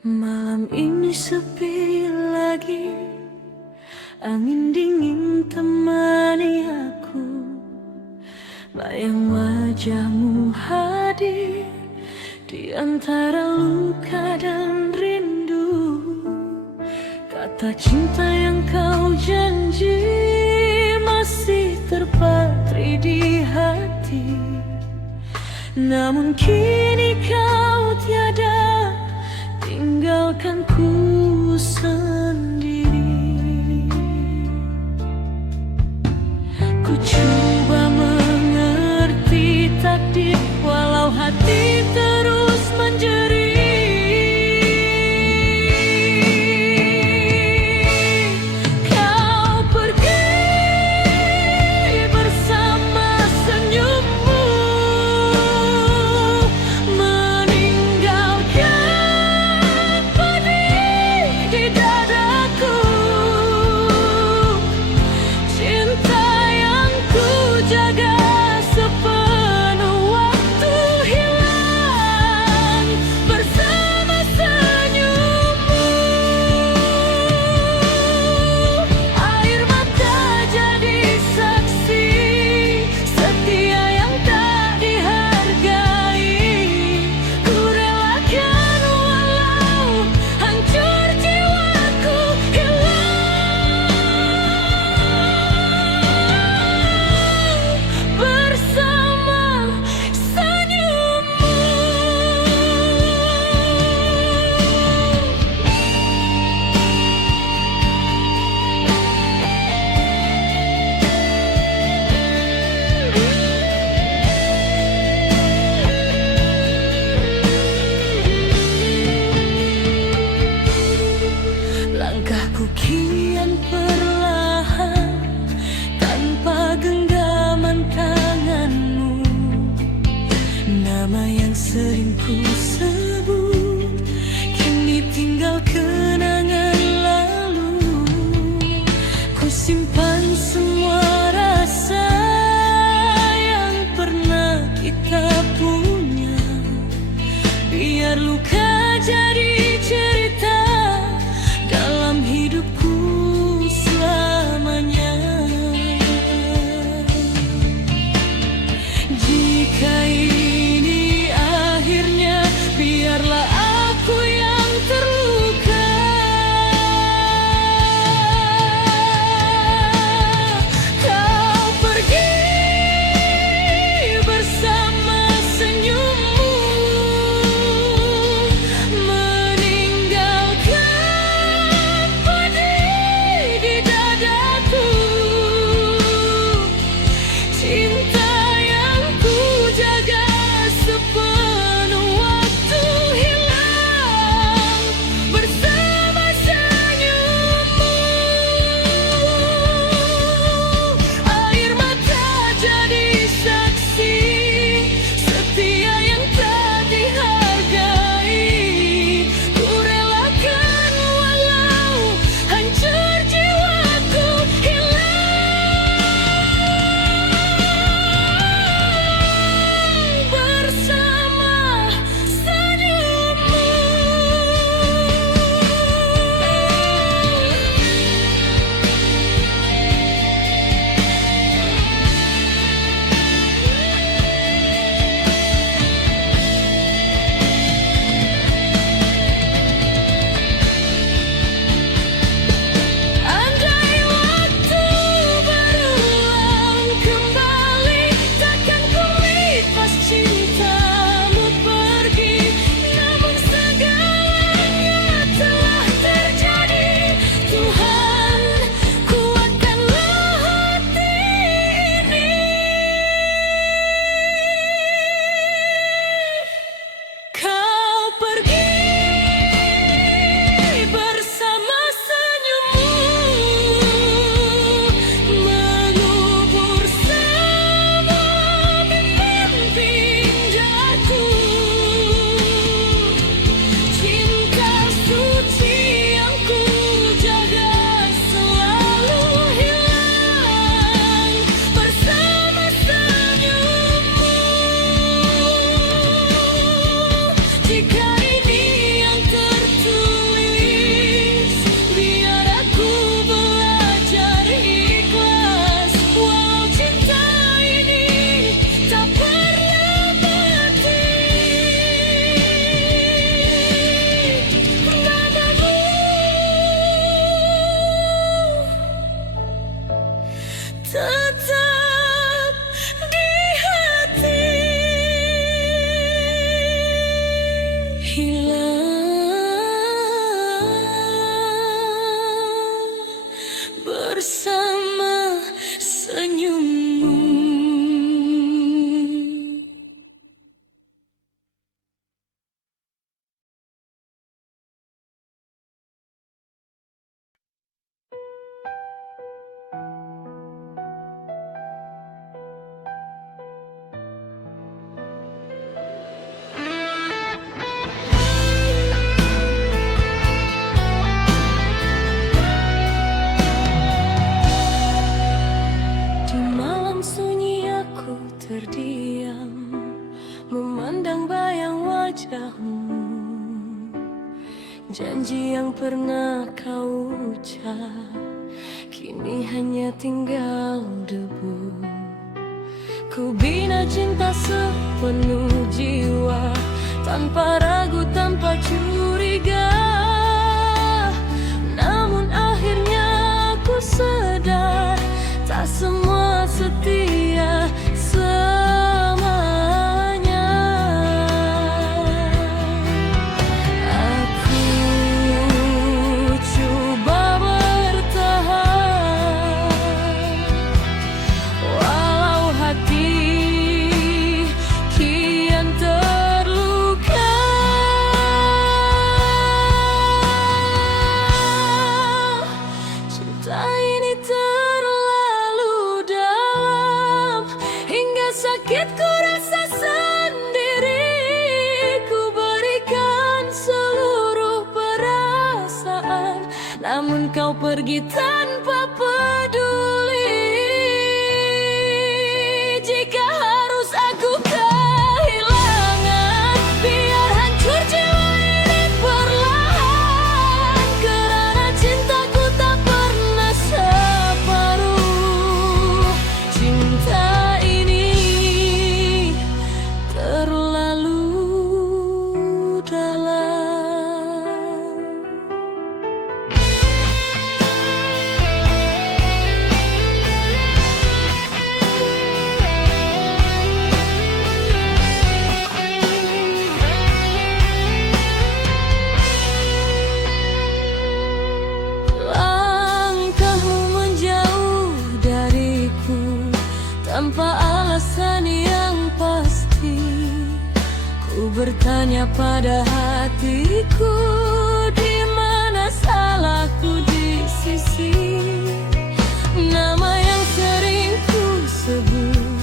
Malam ini sepi lagi, angin dingin temani aku. Bayang wajahmu hadir di antara luka dan rindu. Kata cinta yang kau janji masih terpatri di hati. Namun kini kau tiada, tinggalkan ku sendiri. Ku coba mengerti takdir, walau hati terus menjerit. Kau pergi bersama senyummu, meninggalkan pedih di dadaku. Cinta yang ku jaga sepenuh waktu hilang bersama senyummu. Air mata jadi saksi setia yang tak dihargai. Ku relakan walau hancur jiwaku hilang bersama senyummu. Langkahku kian perlahan tanpa genggaman tanganmu. Nama yang sering ku sebut kini tinggal kenangan lalu. Ku simpan semua rasa yang pernah kita punya, biar luka jadi cerita dalam hidupku selamanya. Jika ini akhirnya, biarlah aku yang terluka. Kau pergi bersama senyummu, wajahmu, janji yang pernah kau ucap kini hanya tinggal debu. Ku bina cinta sepenuh jiwa, tanpa ragu, tanpa curiga. Namun akhirnya aku sadar, tak semua setia selamanya. Aku coba bertahan, walau hati kian terluka. Cinta ini terlalu dalam, hingga sakit ku rasa sendiri. Ku berikan seluruh perasaan, namun kau pergi tanpa peduli. Jika harus aku kehilangan, biar hancur jiwa ini perlahan. Kerana cintaku tak pernah separuh. Cinta ini terlalu dalam. Langkahmu menjauh dariku tanpa alasan yang pasti. Ku bertanya pada hatiku, di mana salahku di sisi. Nama yang sering ku sebut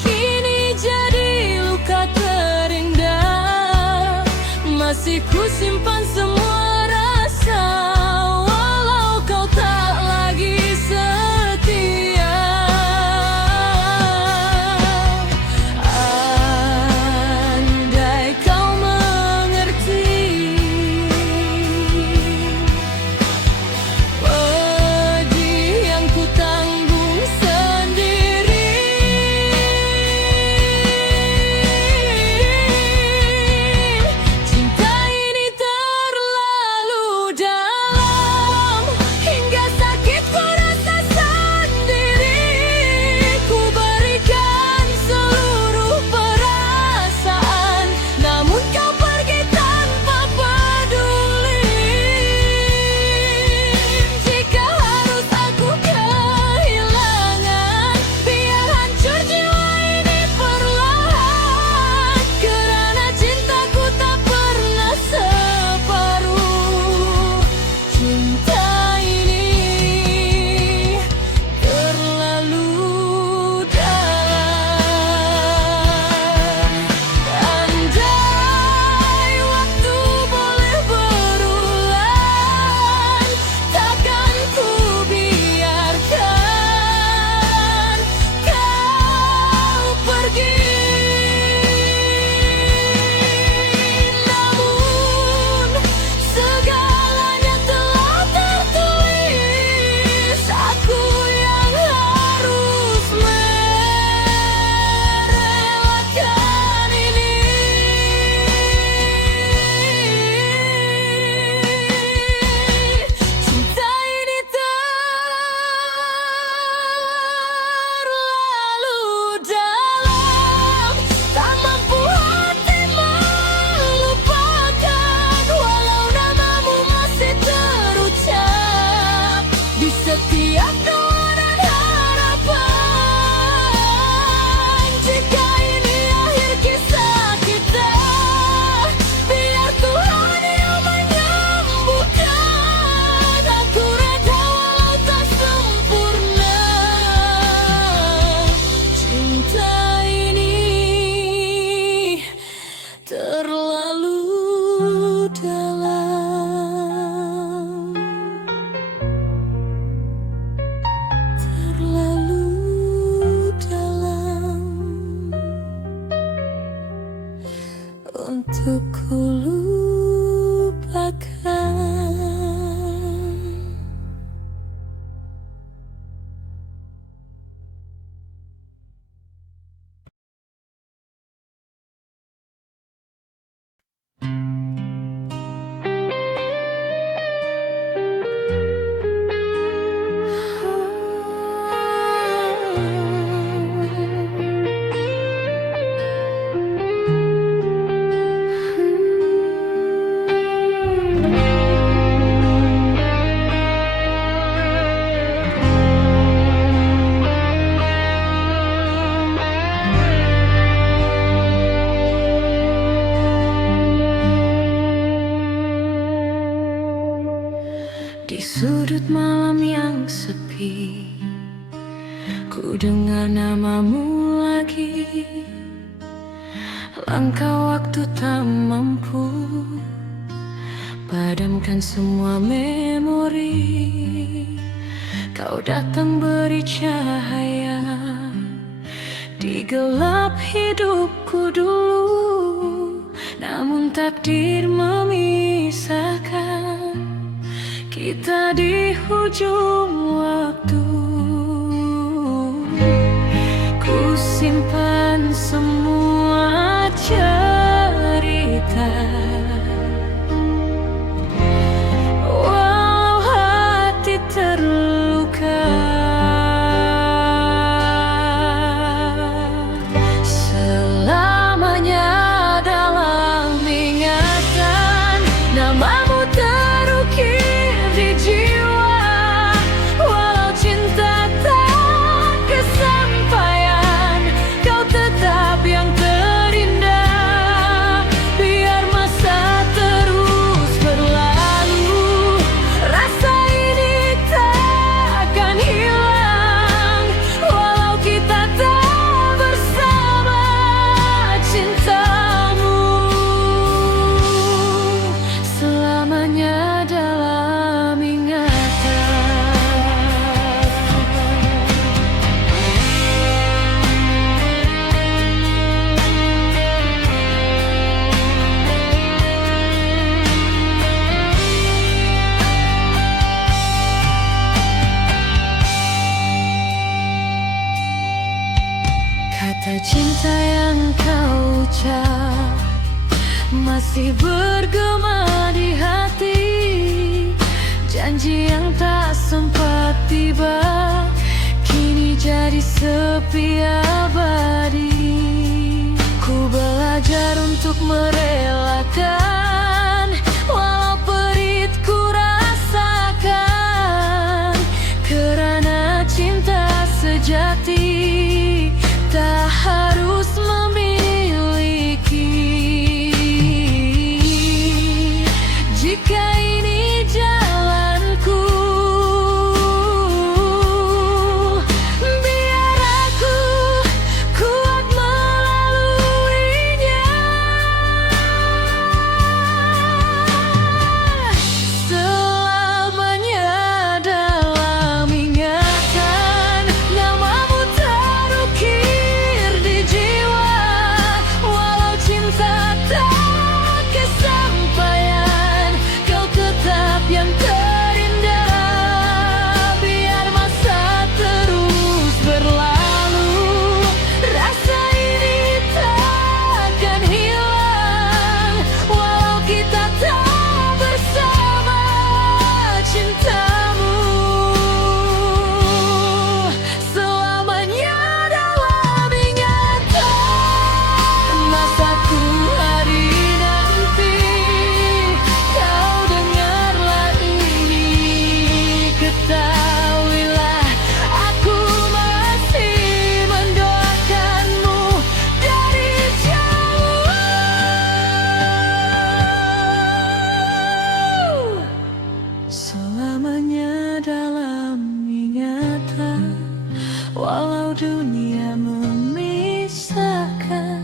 kini jadi luka terindah. Masih ku simpan semua rasa, walau kau tak lagi setia. Andai kau mengerti pedih yang ku tanggung sendiri. Cinta ini terlalu untuk ku lupakan. Di sudut malam yang sepi, ku dengar namamu lagi. Langkah waktu tak mampu padamkan semua memori. Kau datang beri cahaya di gelap hidupku dulu. Namun takdir memisahkan kita di hujung waktu. Ku simpan semua cerita, walau hati terluka. Selamanya dalam ingatan namamu terukir di jiwa. Walau cinta tak kesampaian, kau tetap yang terindah. Biar masa terus berlalu, rasa ini takkan hilang. Walau kita tak bersama, cintamu selamanya dalam ingatan. Kata cinta yang kau ucap masih bergema di hati. Janji yang tak sempat tiba kini jadi sepi abadi. Ku belajar untuk merelakan, walau perih ku rasakan. Karena cinta sejati tak harus memiliki. Jika ini jalanku, biar aku kuat melaluinya. Selamanya dalam ingatan namamu terukir di jiwa. Walau cinta tak kesampaian, kau tetap yang terindah. Biar masa terus berlalu, rasa ini takkan hilang. Walau kita tak bersama, cintamu selamanya dalam ingatan. Masaku hari nanti, kau dengarlah ini. Ketahuilah aku masih mendoakanmu dari jauh. Selamanya dalam ingatan, walau dunia memisahkan.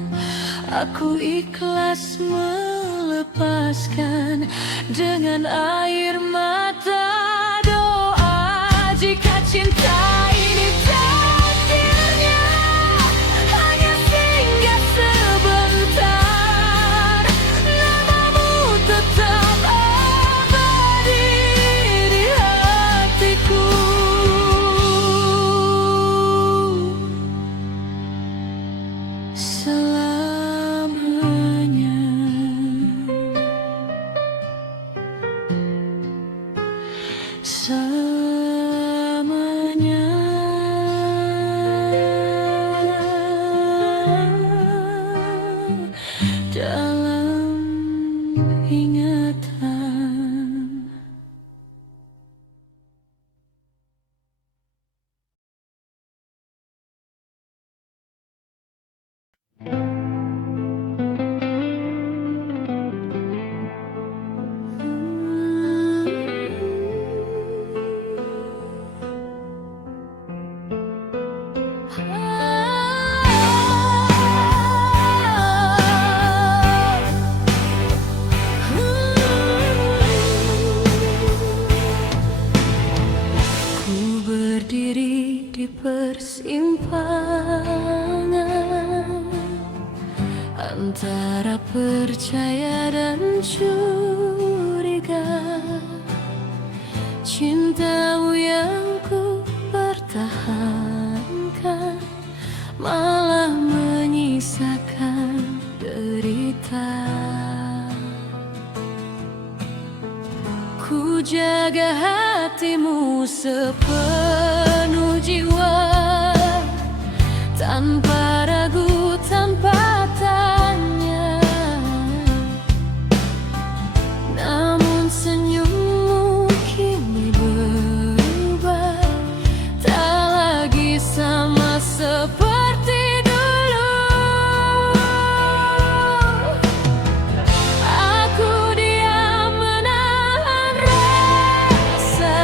Aku ikhlas melepaskan dengan air mata doa. Jika cinta ini takdirnya hanya singgah sebentar, dalam ingatan. Ku berdiri di persimpangan antara percaya dan curiga. Cintamu yang ku pertahankan malah menyisakan derita. Ku jaga hatimu sepenuh jiwa, tanpa ragu, tanpa tanya. Namun senyummu kini berubah, tak lagi sama seperti dulu. Aku diam menahan rasa,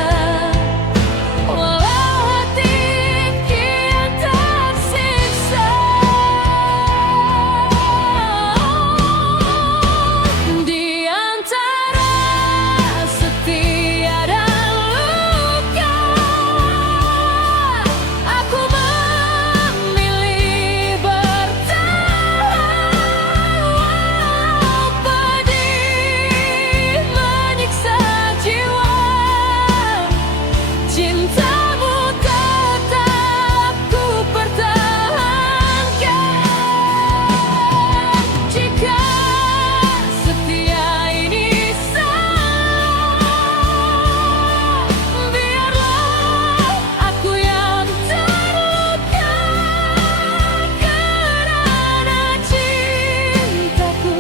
walau hati kian tersiksa. Di antara setia dan luka, aku memilih bertahan. Pedih menyiksa jiwa, cintamu tetap ku pertahankan. Jika setia ini salah, biarlah aku yang terluka. Karena cintaku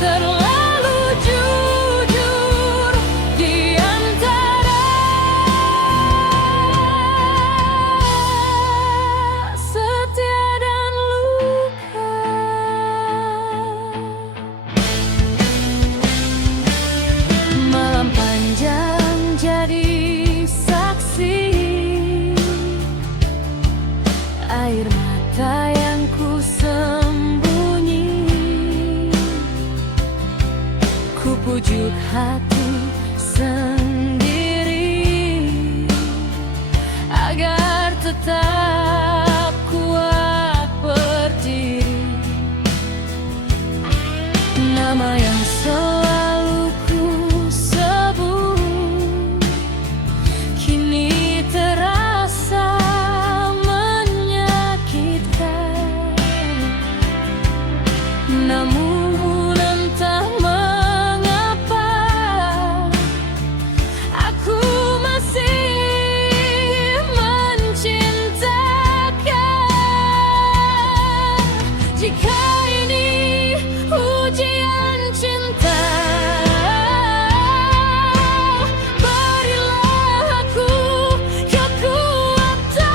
terlalu jujur di antara setia dan luka. Malam panjang jadi saksi, air mata yang ku sembunyi. Ku pujuk hati sendiri agar tetap kuat berdiri. Nama yang selalu ku sebut kini terasa menyakitkan. Namun entah mengapa aku masih mencintakan. Jika ini ujian cinta, berilah aku kekuatan.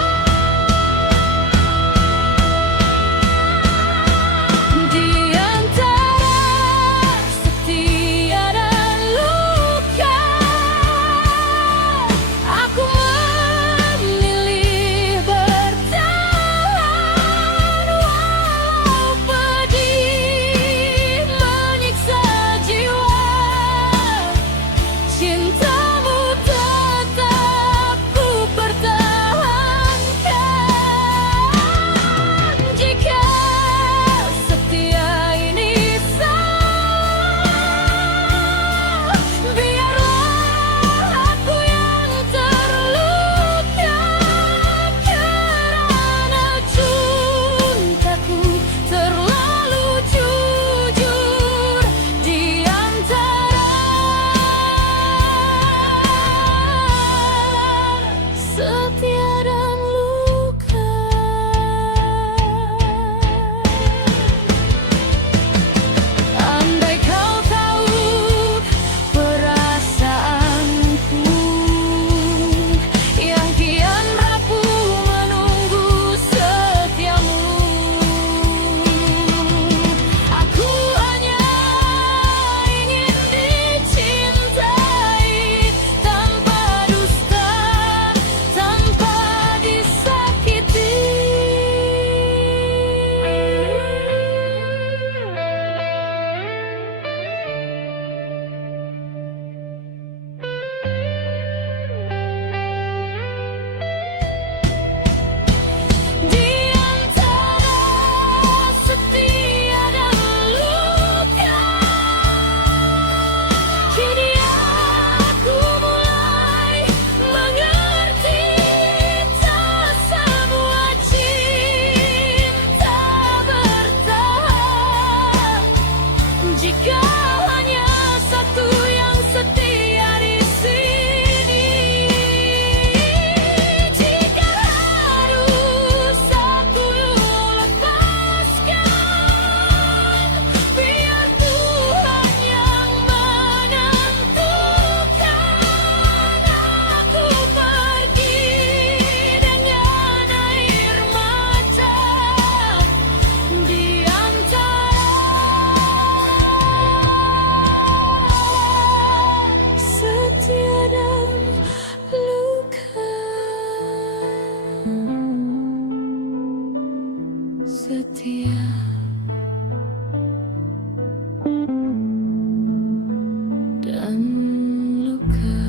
Di antara Jika hanya satu yang setia di sini, jika harus aku lepaskan, biar Tuhan yang menentukan. Aku pergi dengan air mata di antara setia dan luka. Setia dan luka.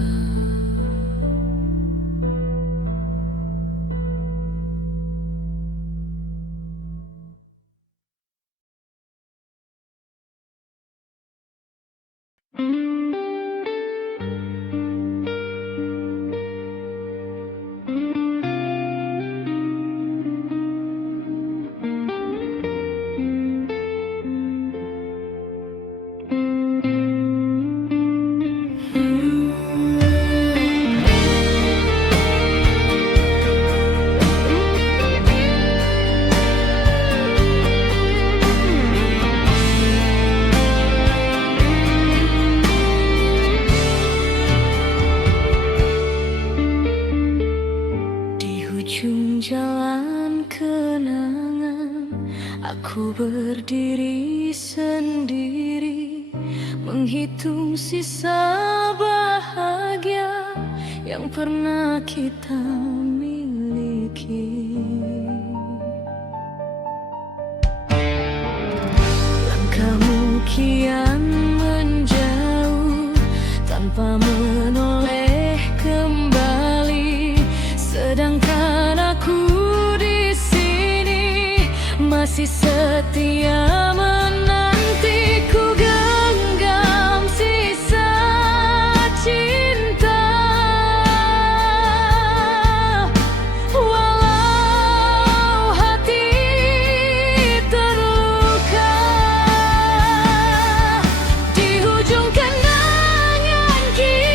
Di ujung jalan kenangan, aku berdiri sendiri, menghitung sisa bahagia yang pernah kita miliki. Langkahmu kian menjauh tanpa menoleh kembali, sedangkan aku di sini masih setia menanti. Ku genggam sisa cinta, walau hati terluka. Di ujung kenangan kita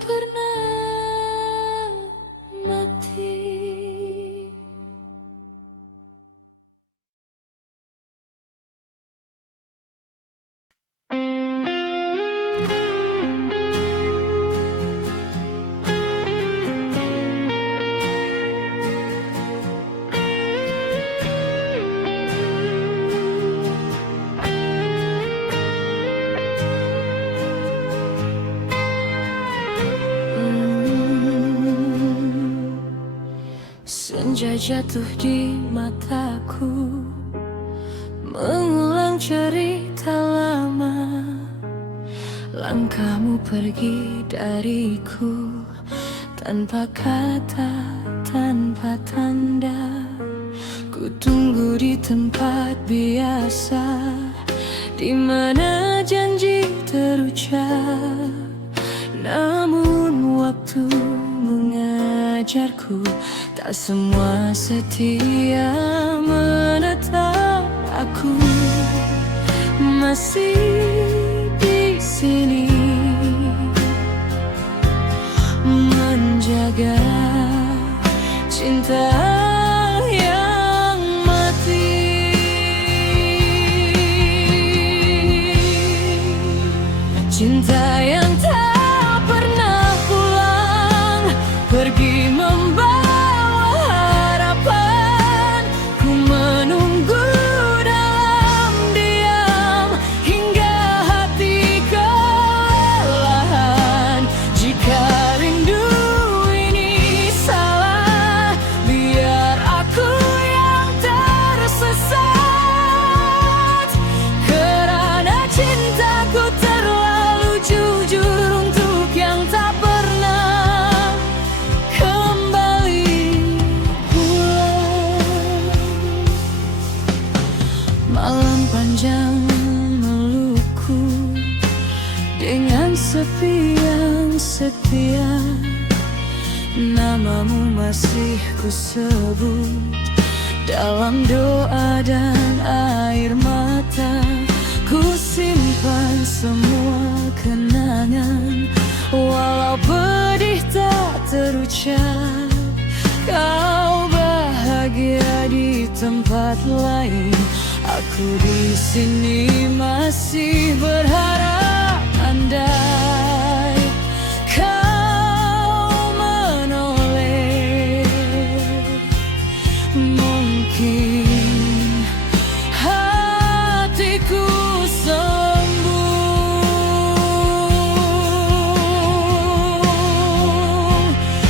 pernah mati. Senja jatuh di mataku, mengulang cerita lama. Langkahmu pergi dariku, tanpa kata, tanpa tanda. Ku tunggu di tempat biasa, di mana janji terucap. Namun waktu mengajarku, tak semua setia menatap aku. Masih di sini menjaga cinta yang mati. Cinta yang tak pernah pulang, pergi membawa harapan. Ku menunggu dalam diam hingga hati kelelahan. Jika rindu ini salah, biar aku yang tersesat. Karena cintaku terlalu jujur untuk yang tak pernah kembali pulang. Malam panjang melukku dengan sepi yang setia. Namamu masih ku sebut dalam doa dan air mata. Ku simpan semua kenangan, walau pedih tak terucap. Kau bahagia di tempat lain, aku di sini masih berharap. Andai kau menoleh, mungkin hatiku sembuh.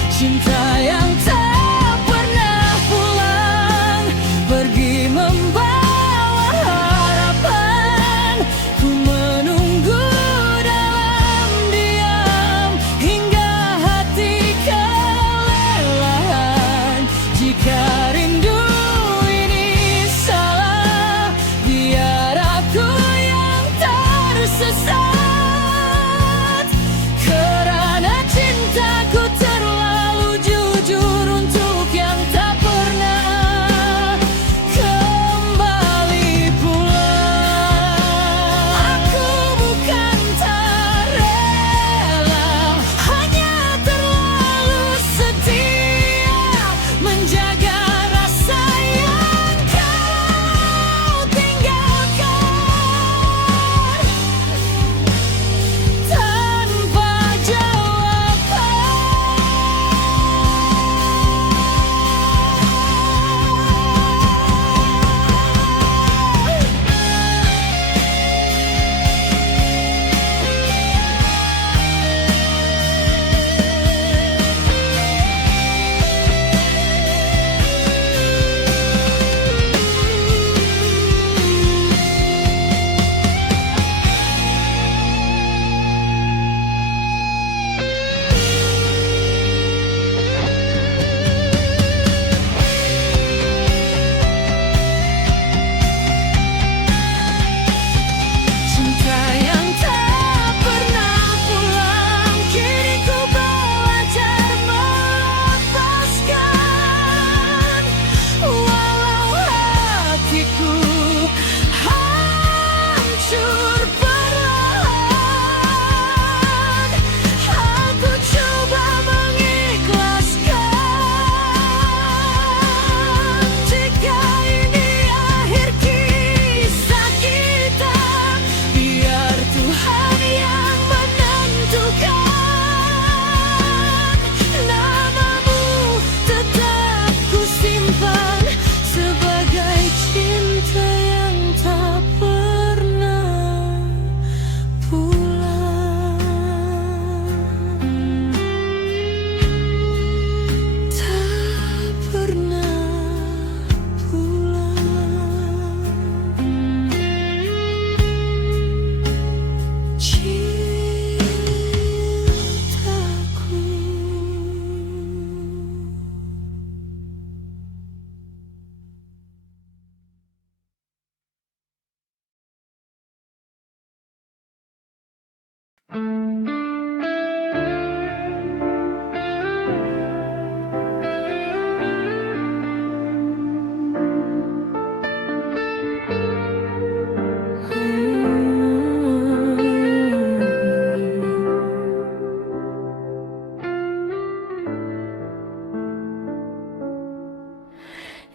Cinta yang tak pernah pulang, pergi membawa harapan. Ku menunggu dalam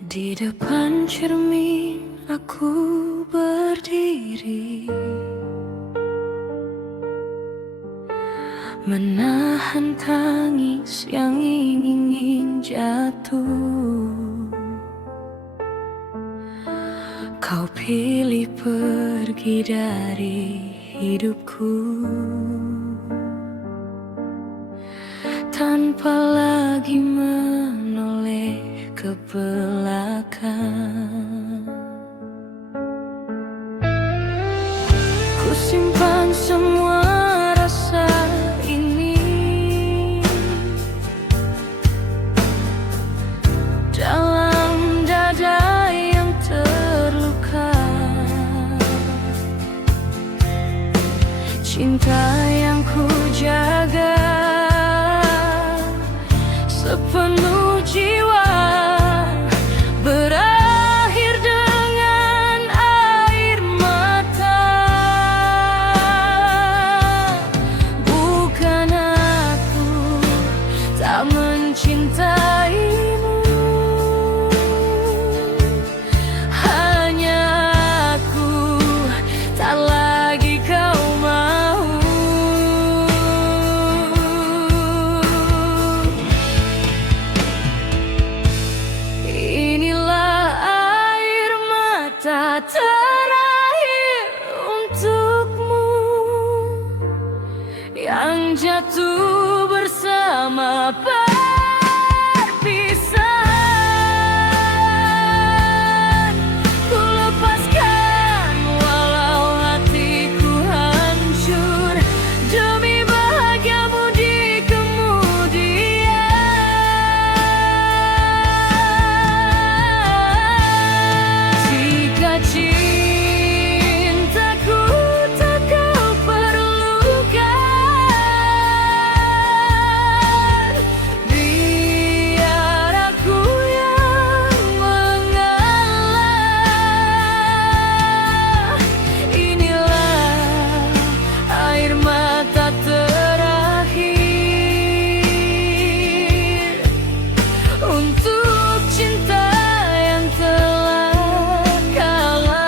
Di depan cermin aku berdiri, menahan tangis yang ingin jatuh. Kau pilih pergi dari hidupku tanpa lagi menoleh ke belakang. Ku simpan semua rasa ini dalam dada yang terluka. Cinta yang ku jaga sepenuh jiwa berakhir dengan air mata. Bukan aku tak mencintaimu, hanya aku tak lagi kau mau. Inilah air mata terakhir untukmu yang jatuh bersama perpisahan. Ku lepaskan walau hatiku hancur demi bahagiamu di kemudian. Jika cintaku tak kau perlukan, biar aku yang mengalah. Inilah air mata terakhir untuk cinta yang telah kalah.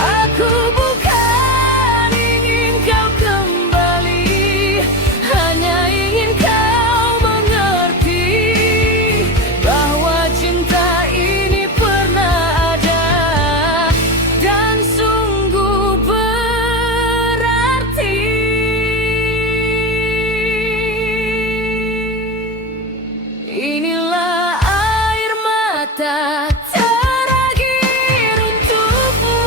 Aku bukan ingin kau kembali, hanya ingin kau mengerti bahwa cinta ini pernah ada dan sungguh berarti. Inilah air mata terakhir untukmu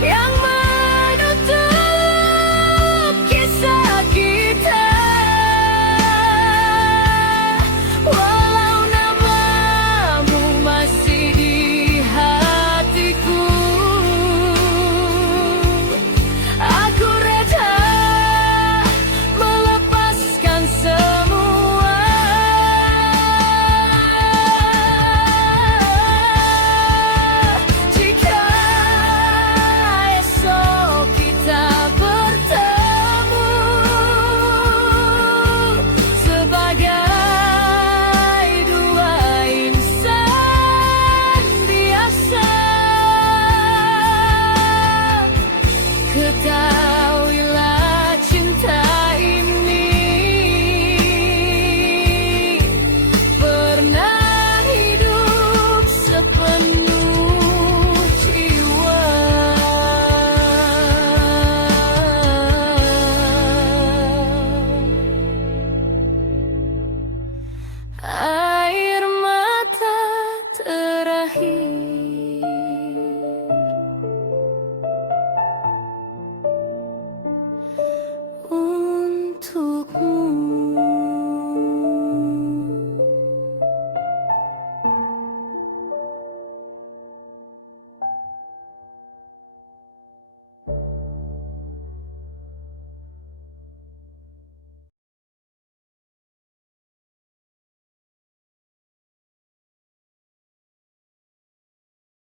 yang menutup kisah kita. Walau namamu masih di hatiku, aku rela melepaskan semua. Jika esok kita bertemu sebagai dua insan biasa, ketahuilah cinta ini pernah hidup sepenuh jiwa.